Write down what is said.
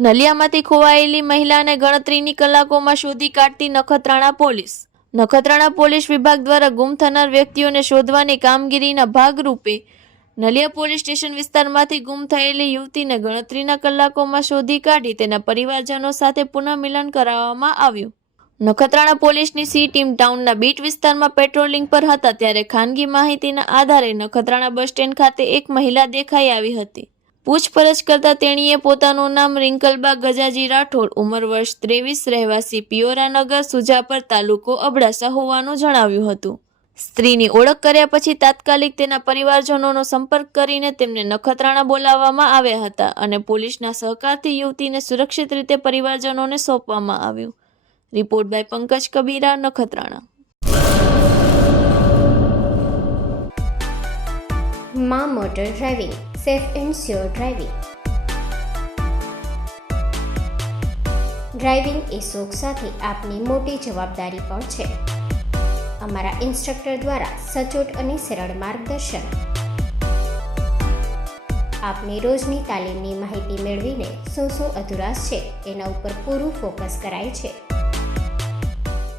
નલિયામાંથી ખોવાયેલી મહિલાને ગણતરીની કલાકોમાં શોધી કાઢતી નખત્રાણા પોલીસ. નખત્રાણા પોલીસ વિભાગ દ્વારા ગુમ થનાર વ્યક્તિઓને શોધવાની કામગીરીના ભાગરૂપે નલિયા પોલીસ સ્ટેશન વિસ્તારમાંથી ગુમ થયેલી યુવતીને ગણતરીના કલાકોમાં શોધી કાઢી તેના પરિવારજનો સાથે પુનઃમિલન કરાવવામાં આવ્યું. નખત્રાણા પોલીસની સી ટીમ ટાઉનના બીટ વિસ્તારમાં પેટ્રોલિંગ પર હતા ત્યારે ખાનગી માહિતીના આધારે નખત્રાણા બસ સ્ટેન્ડ ખાતે એક મહિલા દેખાઈ આવી હતી. પૂછપરછ કરતા તેણીએ પોતાનું નામ રિંકલબા ગજાજી રાઠોડ, ઉંમર વર્ષ 23, રહેવાસી પિયોરાનગર, સુજાપર, તાલુકો અબડાસા હોવાનું જણાવ્યું હતું. સ્ત્રીની ઓળખ કર્યા પછી તાત્કાલિક તેના પરિવારજનોનો સંપર્ક કરીને તેમને નખત્રાણા બોલાવવામાં આવ્યા હતા અને પોલીસના સહકારથી યુવતીને સુરક્ષિત રીતે પરિવારજનોને સોંપવામાં આવ્યું. Report by Pankaj Kabira, Nakhatrana. માં motor driving, safe and sure driving. Driving એ શોખ સાથે આપની મોટી જવાબદારી પણ છે. અમારા ઇન્સ્ટ્રક્ટર દ્વારા સચોટ અને સરળ માર્ગદર્શન. આપની રોજની તાલીમની માહિતી મેળવીને શું અધુરાશ છે એના ઉપર પૂરું ફોકસ કરાય છે.